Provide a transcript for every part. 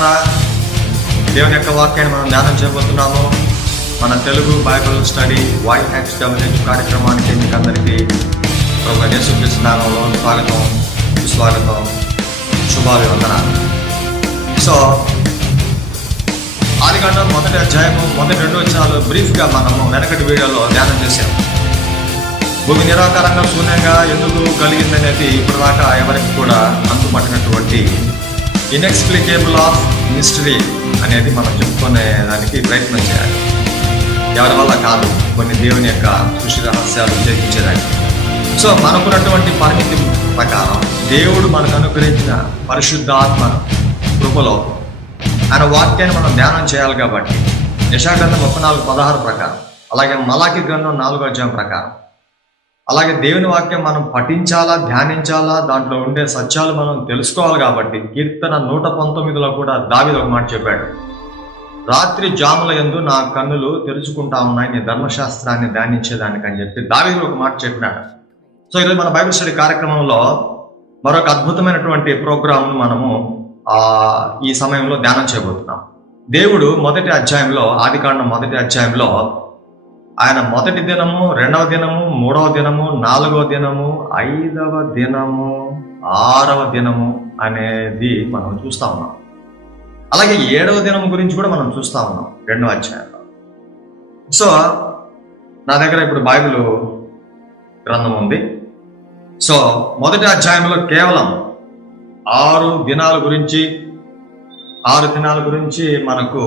Hi దేవుని యొక్క వాక్యాన్ని మనం ధ్యానం చేయబోతున్నాము. మన తెలుగు బైబిల్ స్టడీ వై హ్యాక్స్ డబ్ల్యూహెచ్ కార్యక్రమానికి మీకు అందరికీ ప్రభు యేసుకృష్ణానంలో స్వాగతం సుస్వాగతం శుభాభివందన సో ఆదికాండం మొదటి అధ్యాయము మొదటి రెండు వచ్చాలు బ్రీఫ్గా మనము వెనకటి వీడియోలో ధ్యానం చేశాము. భూమి నిరాకారంగా శూన్యంగా ఎందుకు కలిగిందనేది ఇప్పటిదాకా ఎవరికి కూడా అంతుపట్టినటువంటి ఇన్ఎక్స్ప్లికేబుల్ ఆఫ్ మిస్టరీ అనేది మనం చెప్పుకునే దానికి ప్రయత్నం చేయాలి. ఎవరి వల్ల కాదు కొన్ని దేవుని యొక్క కృషి రహస్యాలు ఉద్దేశించేదానికి సో మనకున్నటువంటి పరిమితి ప్రకారం దేవుడు మనకు అనుగ్రహించిన పరిశుద్ధాత్మ కృపలో ఆయన వాక్యాన్ని మనం ధ్యానం చేయాలి కాబట్టి యశాగ్రంథం ముప్పై నాలుగు పదహారు ప్రకారం అలాగే మలాకి గ్రంథం నాలుగో అధ్యాయం ప్రకారం అలాగే దేవుని వాక్యం మనం పఠించాలా ధ్యానించాలా దాంట్లో ఉండే సత్యాలు మనం తెలుసుకోవాలి కాబట్టి కీర్తన నూట పంతొమ్మిదిలో కూడా దావిది ఒక మాట చెప్పాడు. రాత్రి జాముల యందు నా కన్నులు తెరుచుకుంటా ఉన్నాయి నీ ధర్మశాస్త్రాన్ని ధ్యానించేదానికి అని చెప్పి దావిది ఒక మాట చెప్పినాడు సో ఈరోజు మన బైబిల్ స్టడీ కార్యక్రమంలో మరొక అద్భుతమైనటువంటి ప్రోగ్రామ్ను మనము ఈ సమయంలో ధ్యానం చేయబోతున్నాం. దేవుడు మొదటి అధ్యాయంలో ఆదికాండం మొదటి అధ్యాయంలో ఆయన మొదటి దినము రెండవ దినము మూడవ దినము నాలుగవ దినము ఐదవ దినము ఆరవ దినము అనేది మనం చూస్తా ఉన్నాం. అలాగే ఏడవ దినం గురించి కూడా మనం చూస్తా ఉన్నాం రెండవ అధ్యాయంలో. సో నా దగ్గర ఇప్పుడు బైబిల్ గ్రంథం ఉంది. సో మొదటి అధ్యాయంలో కేవలం ఆరు దినాల గురించి ఆరు దినాల గురించి మనకు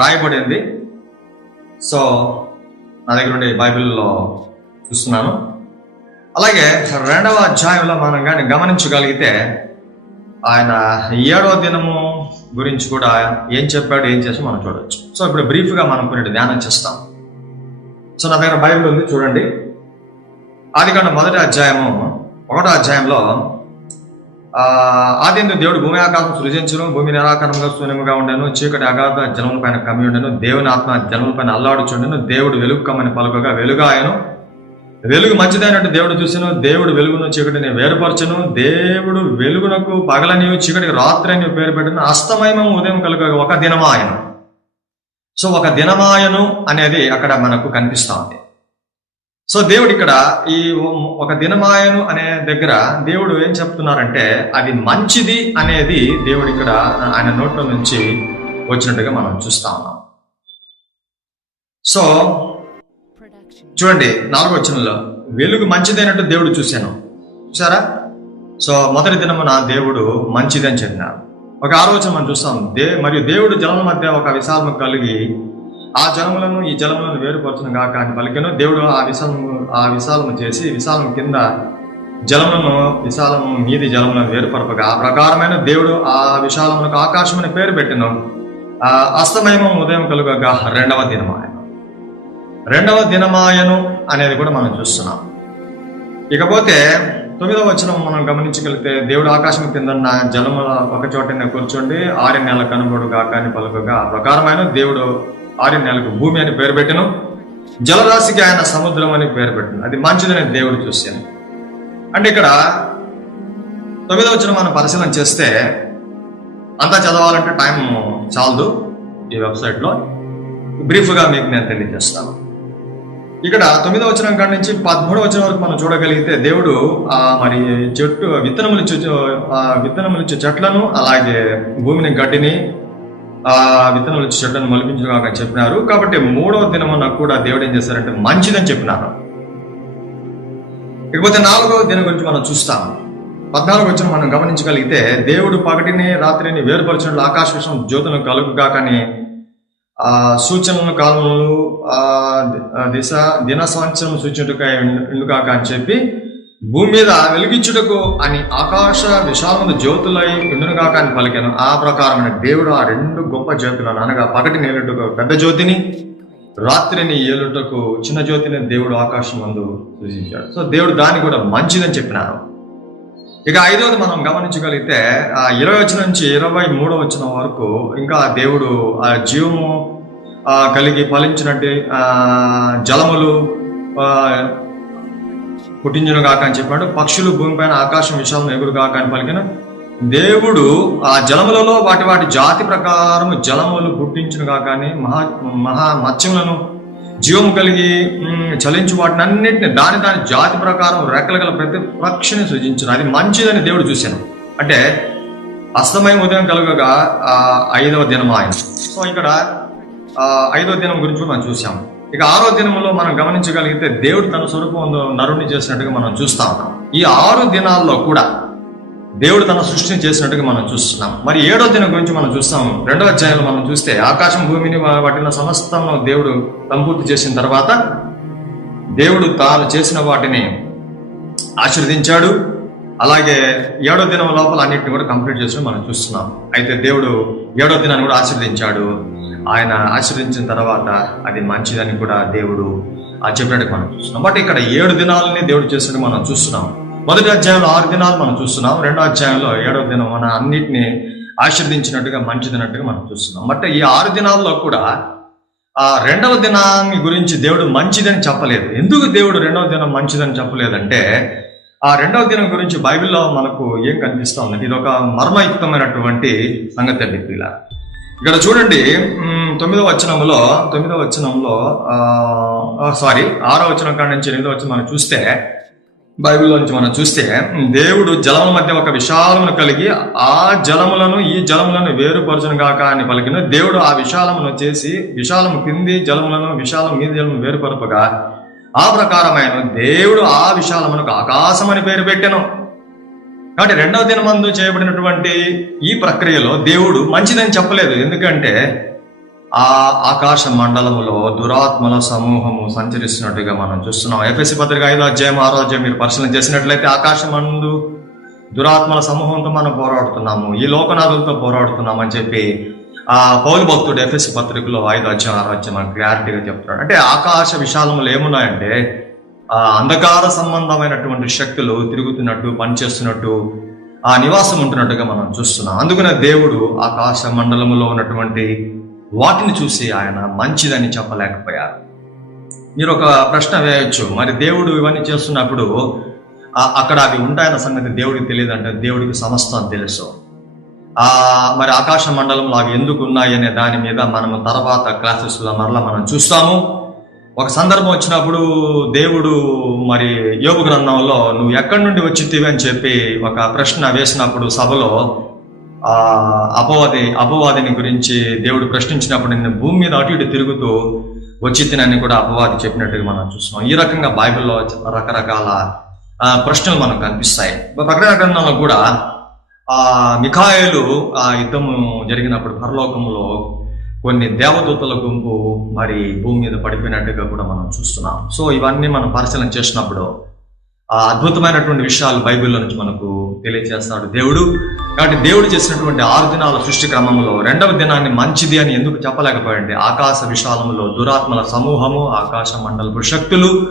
రాయబడింది. సో నా దగ్గర ఉండే బైబిల్లో చూస్తున్నాను. అలాగే రెండవ అధ్యాయంలో మనం కానీ గమనించగలిగితే ఆయన ఏడవ దినము గురించి కూడా ఏం చెప్పాడు ఏం చేసి మనం చూడవచ్చు సో ఇప్పుడు బ్రీఫ్గా మనం కొన్ని ధ్యానం చేస్తాం. సో నా దగ్గర బైబిల్ ఉంది చూడండి. ఆదికాండ మొదటి అధ్యాయము ఒకటో అధ్యాయంలో ఆదిందు దేవుడు భూమి ఆకాశం సృజించను భూమి నిరాకారంగా శూన్యముగా ఉండను చీకటి అగాధ జలముల పైన కమ్మి ఉండను దేవుని ఆత్మ జలముల పైన అల్లాడుచుండను దేవుడు వెలుగు కమ్మని పలుకగా వెలుగాయను. వెలుగు మంచిదైనట్టు దేవుడు చూసాను దేవుడు వెలుగును చీకటిని వేరుపరచను దేవుడు వెలుగునకు పగలనియు చీకటికి రాత్రి అని పేరు పెట్టను అస్తమయము ఉదయం కలుగ ఒక దినమాయను. సో ఒక దినమాయను అనేది అక్కడ మనకు కనిపిస్తూ ఉంది. సో దేవుడు ఇక్కడ ఈ ఒక దినమాయను అనే దగ్గర దేవుడు ఏం చెప్తున్నారంటే అది మంచిది అనేది దేవుడు ఇక్కడ ఆయన నోట్లో నుంచి వచ్చినట్టుగా మనం చూస్తా ఉన్నాం. సో చూడండి నాలుగో వచనంలో వెలుగు మంచిదైనట్టు దేవుడు చూశాను. చూసారా సో మొదటి దినమున దేవుడు మంచిది అని చెప్పినారు. ఒక ఆలోచన మనం చూస్తాం దే మరియు దేవుడు జలం మధ్య ఒక విశాలము కలిగి ఆ జలములను ఈ జలములను వేరుపరచును గాక అని పలికెను. దేవుడు ఆ విశాలము ఆ విశాలము చేసి విశాలం కింద జలములను విశాలము మీది జలములను వేరుపరపగా ఆ ప్రకారమైన దేవుడు ఆ విశాలములకు ఆకాశమని పేరు పెట్టిన. ఆ ఉదయం కలుగగా రెండవ దినమాయను. రెండవ దినమాయను అనేది కూడా మనం చూస్తున్నాం. ఇకపోతే తొమ్మిదవ వచ్చిన మనం గమనించగలిగితే దేవుడు ఆకాశం కిందన్న జలముల ఒక చోటనే కూర్చోండి ఆరు నెలల కనుగోడు కానీ అని పలుకగా ఆ ప్రకారమైన దేవుడు ఆరు నెలకు భూమి అని పేరు పెట్టను. జలరాశికి ఆయన సముద్రం అని పేరు పెట్టిన. అది మంచిదని దేవుడు చూశాను. అంటే ఇక్కడ తొమ్మిదవ వచ్చిన మనం పరిశీలన చేస్తే అంతా చదవాలంటే టైం చాలదు ఈ వెబ్సైట్లో. బ్రీఫ్గా మీకు నేను తెలియజేస్తాను. ఇక్కడ తొమ్మిదవ వచనం కాడి నుంచి పదమూడవ వచనం వరకు మనం చూడగలిగితే దేవుడు ఆ మరి చెట్టు విత్తనములు ఇచ్చే విత్తనములు ఇచ్చే చెట్లను అలాగే భూమిని గడ్డిని ఆ విత్తనములు ఇచ్చే చెట్లను మొలిపించుగాక చెప్పినారు. కాబట్టి మూడవ దినమున కూడా దేవుడు ఏం చేశారంటే మంచిదని చెప్పినారు. ఇకపోతే నాలుగవ దినం గురించి మనం చూస్తాం. పద్నాలుగు వచ్చిన మనం గమనించగలిగితే దేవుడు పగటిని రాత్రిని వేరుపరిచినట్లు ఆకాశ విషయం జ్యోతులను కలుగుగా కానీ ఆ సూచనలు కాలంలో దిశ దిన సంవత్సరం సూచించుటకు ఎందుకాక అని చెప్పి భూమి మీద వెలిగించుటకు అని ఆకాశ విశాలమైన జ్యోతులై ఉండునుగాక అని పలికాను. ఆ ప్రకారమైన దేవుడు ఆ రెండు గొప్ప జ్యోతులను అనగా పగటి నేలుటకు పెద్ద జ్యోతిని రాత్రిని ఏలుటకు చిన్న జ్యోతిని దేవుడు ఆకాశం మందు సూచించాడు సో దేవుడు దాన్ని కూడా మంచిదని చెప్పినారు. ఇక ఐదవది మనం గమనించగలిగితే ఆ ఇరవై వచ్చిన నుంచి ఇరవై మూడో వచ్చిన వరకు ఇంకా దేవుడు ఆ జీవము కలిగి ఫలించినట్టు జలములు పుట్టించును కాక అని చెప్పాడు. పక్షులు భూమిపైన ఆకాశం విశాలం ఎగురు కాక అని పలికిన దేవుడు ఆ జలములలో వాటి వాటి జాతి ప్రకారము జలములు పుట్టించును కాకని మహా మహా మత్స్యములను జీవము కలిగి చలించు వాటిని అన్నింటిని దాని దాని జాతి ప్రకారం రెక్కలు గల ప్రతి పక్షిని సృజించిన. అది మంచిదని దేవుడు చూశాను అంటే అస్తమయం ఉదయం కలుగగా ఐదవ దినం ఆయన. సో ఇక్కడ ఐదవ దినం గురించి మనం చూసాము ఇక ఆరో దినంలో మనం గమనించగలిగితే దేవుడు తన స్వరూపంలో నరుణ్ణి చేసినట్టుగా మనం చూస్తా ఉన్నాం. ఈ ఆరు దినాల్లో కూడా దేవుడు తన సృష్టిని చేసినట్టుగా మనం చూస్తున్నాం. మరి ఏడో దినం గురించి మనం చూస్తాం. రెండో అధ్యాయంలో మనం చూస్తే ఆకాశం భూమిని వాటిని సమస్తం దేవుడు సంపూర్తి చేసిన తర్వాత దేవుడు తాను చేసిన వాటిని ఆశీర్వదించాడు. అలాగే ఏడో దినం లోపల అన్నింటిని కూడా కంప్లీట్ చేసి మనం చూస్తున్నాం. అయితే దేవుడు ఏడో దినాన్ని కూడా ఆశీర్వదించాడు. ఆయన ఆశ్రయించిన తర్వాత అది మంచిదని కూడా దేవుడు ఆ చెప్పినట్టు మనం చూస్తున్నాం. బట్ ఇక్కడ ఏడు దినాలని దేవుడు చేసినట్టు మనం చూస్తున్నాం. మొదటి అధ్యాయంలో ఆరు దినాలు మనం చూస్తున్నాం. రెండో అధ్యాయంలో ఏడవ దినం మన అన్నిటిని ఆశీర్దించినట్టుగా మంచిదినట్టుగా మనం చూస్తున్నాం. బట్ ఈ ఆరు దినాల్లో కూడా ఆ రెండవ దినాన్ని గురించి దేవుడు మంచిదని చెప్పలేదు. ఎందుకు దేవుడు రెండవ దినం మంచిదని చెప్పలేదంటే ఆ రెండవ దినం గురించి బైబిల్లో మనకు ఏం కనిపిస్తూ ఉంది ఇది ఒక మర్మయుక్తమైనటువంటి సంగతి అండి ఇలా ఇక్కడ చూడండి తొమ్మిదవ వచనంలో తొమ్మిదవ వచనంలో సారీ ఆరో వచనం కాడ నుంచి ఎనిమిదో వచనం మనం చూస్తే బైబిల్లో నుంచి మనం చూస్తే దేవుడు జలముల మధ్య ఒక విశాలమును కలిగి ఆ జలములను ఈ జలములను వేరుపరచును గాక అని పలికిన దేవుడు ఆ విశాలమును చేసి విశాలము కింది జలములను విశాలం మీద జలమును వేరుపరపగా ఆ ప్రకారమైన దేవుడు ఆ విశాలమునకు ఆకాశం అని పేరు పెట్టాను. కాబట్టి రెండవ దినమందు చేయబడినటువంటి ఈ ప్రక్రియలో దేవుడు మంచిదని చెప్పలేదు. ఎందుకంటే ఆ ఆకాశ మండలములో దురాత్మల సమూహము సంచరిస్తున్నట్టుగా మనం చూస్తున్నాం. ఎఫ్ఎస్సి పత్రిక ఐదో అధ్యాయం ఆరో అధ్యాయం మీరు పరిశీలన చేసినట్లయితే ఆకాశమందు దురాత్మల సమూహంతో మనం పోరాడుతున్నాము. ఈ లోకనాథులతో పోరాడుతున్నాం అని చెప్పి ఆ పౌరు భక్తుడు ఎఫ్ఎస్సి పత్రికలో ఐదో అధ్యాయం ఆరో అధ్యాయం మనకు క్లారిటీగా చెప్తున్నాడు. అంటే ఆకాశ విశాలములు ఏమున్నాయంటే ఆ అంధకార సంబంధమైనటువంటి శక్తులు తిరుగుతున్నట్టు పనిచేస్తున్నట్టు ఆ నివాసం ఉంటున్నట్టుగా మనం చూస్తున్నాం. అందుకనే దేవుడు ఆకాశ మండలంలో ఉన్నటువంటి వాటిని చూసి ఆయన మంచిదని చెప్పలేకపోయారు. మీరు ఒక ప్రశ్న వేయొచ్చు. మరి దేవుడు ఇవన్నీ చేస్తున్నప్పుడు అక్కడ అవి ఉంటాయన్న సంగతి దేవుడికి తెలియదు అంటే దేవుడికి సమస్తం తెలుసు. ఆ మరి ఆకాశ మండలంలో అవి ఎందుకు ఉన్నాయి అనే దాని మీద మనం తర్వాత క్లాసెస్లో మరలా మనం చూస్తాము. ఒక సందర్భం వచ్చినప్పుడు దేవుడు మరి యోగు గ్రంథంలో నువ్వు ఎక్కడి నుండి వచ్చితివి? అని చెప్పి ఒక ప్రశ్న వేసినప్పుడు సభలో ఆ అపవాది అపవాదిని గురించి దేవుడు ప్రశ్నించినప్పుడు నేను భూమి మీద అటు ఇటు తిరుగుతూ వచ్చి తినని కూడా అపవాది చెప్పినట్టుగా మనం చూస్తున్నాం. ఈ రకంగా బైబిల్లో రకరకాల ప్రశ్నలు మనకు కనిపిస్తాయి. ప్రకటన గ్రంథంలో కూడా ఆ మిఖాయిలు ఆ యుద్ధము జరిగినప్పుడు పరలోకంలో కొన్ని దేవదూతల గుంపు మరి భూమి మీద పడిపోయినట్టుగా కూడా మనం చూస్తున్నాం. సో ఇవన్నీ మనం పరిశీలన చేసినప్పుడు ఆ అద్భుతమైనటువంటి విషయాలు బైబిల్లో నుంచి మనకు తెలియజేస్తాడు దేవుడు. కాబట్టి దేవుడు చేసినటువంటి ఆరు దినాల సృష్టి క్రమంలో రెండవ దినాన్ని మంచిది అని ఎందుకు చెప్పలేకపోయింది? ఆకాశ విశాలములో దురాత్మల సమూహము ఆకాశ మండలపు శక్తులు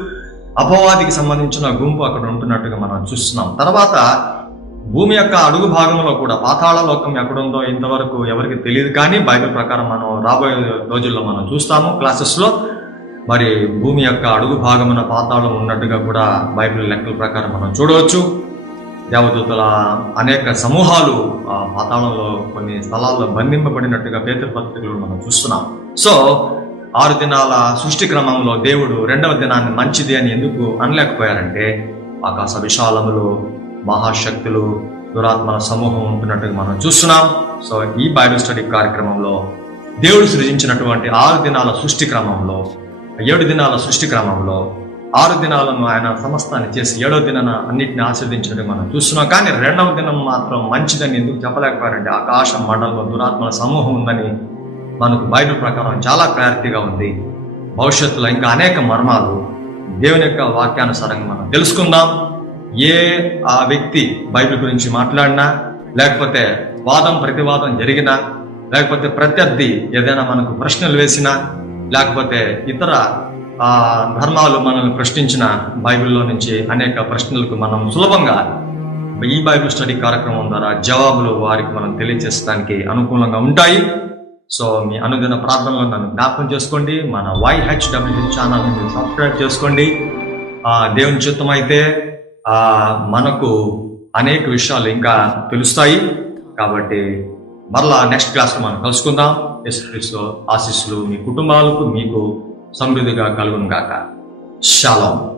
అపవాదికి సంబంధించిన గుంపు అక్కడ ఉంటున్నట్టుగా మనం చూస్తున్నాం. తర్వాత భూమి యొక్క అడుగు భాగంలో కూడా పాతాళ లోకం ఎక్కడుందో ఇంతవరకు ఎవరికి తెలియదు కానీ బైబిల్ ప్రకారం మనం రాబోయే రోజుల్లో మనం చూస్తాము క్లాసెస్లో మరి భూమి యొక్క అడుగు భాగమున పాతాళం ఉన్నట్టుగా కూడా బైబిల్ లెక్కల ప్రకారం మనం చూడవచ్చు. దేవదూతల అనేక సమూహాలు ఆ పాతాళంలో కొన్ని స్థలాల్లో బంధింపబడినట్టుగా పేతృ పత్రికలు మనం చూస్తున్నాం. సో ఆరు దినాల సృష్టి క్రమంలో దేవుడు రెండవ దినాన్ని మంచిది అని ఎందుకు అనలేకపోయారంటే ఆకాశ విశాలములు మహాశక్తులు దురాత్మల సమూహం ఉంటున్నట్టుగా మనం చూస్తున్నాం. సో ఈ బైబిల్ స్టడీ కార్యక్రమంలో దేవుడు సృజించినటువంటి ఆరు దినాల సృష్టి క్రమంలో ఏడు దినాల సృష్టి క్రమంలో ఆరు దినాలను ఆయన సమస్తాన్ని చేసి ఏడో దినాన అన్నిటిని ఆస్వాదించినట్టు మనం చూస్తున్నాం. కానీ రెండవ దినం మాత్రం మంచిదని ఎందుకు చెప్పలేకపోయారంటే ఆకాశం మండలంలో దురాత్మల సమూహం ఉందని మనకు బైబిల్ ప్రకారం చాలా క్లారిటీగా ఉంది. భవిష్యత్తులో ఇంకా అనేక మర్మాలు దేవుని యొక్క వాక్యానుసారంగా మనం తెలుసుకుందాం. ఏ ఆ వ్యక్తి బైబిల్ గురించి మాట్లాడినా లేకపోతే వాదం ప్రతివాదం జరిగినా లేకపోతే ప్రత్యర్థి ఏదైనా మనకు ప్రశ్నలు వేసినా లేకపోతే ఇతర ఆ ధర్మాలు మనల్ని ప్రశ్నించిన బైబిల్లో నుంచి అనేక ప్రశ్నలకు మనం సులభంగా ఈ బైబిల్ స్టడీ కార్యక్రమం ద్వారా జవాబులు వారికి మనం తెలియజేసడానికి అనుకూలంగా ఉంటాయి. సో మీ అనుదిన ప్రార్థనలో నన్ను జ్ఞాపకం చేసుకోండి. మన వైహెచ్డబ్ల్యూ ఛానల్ని మీరు సబ్స్క్రైబ్ చేసుకోండి. దేవుని చిత్తం అయితే మనకు అనేక విషయాలు ఇంకా తెలుస్తాయి. కాబట్టి మరలా నెక్స్ట్ క్లాస్లో మనం కలుసుకుందాం. యేసుక్రీస్తు ఆశీస్సులు మీ కుటుంబాలకు మీకు సమృద్ధిగా కలుగును గాక. షాలం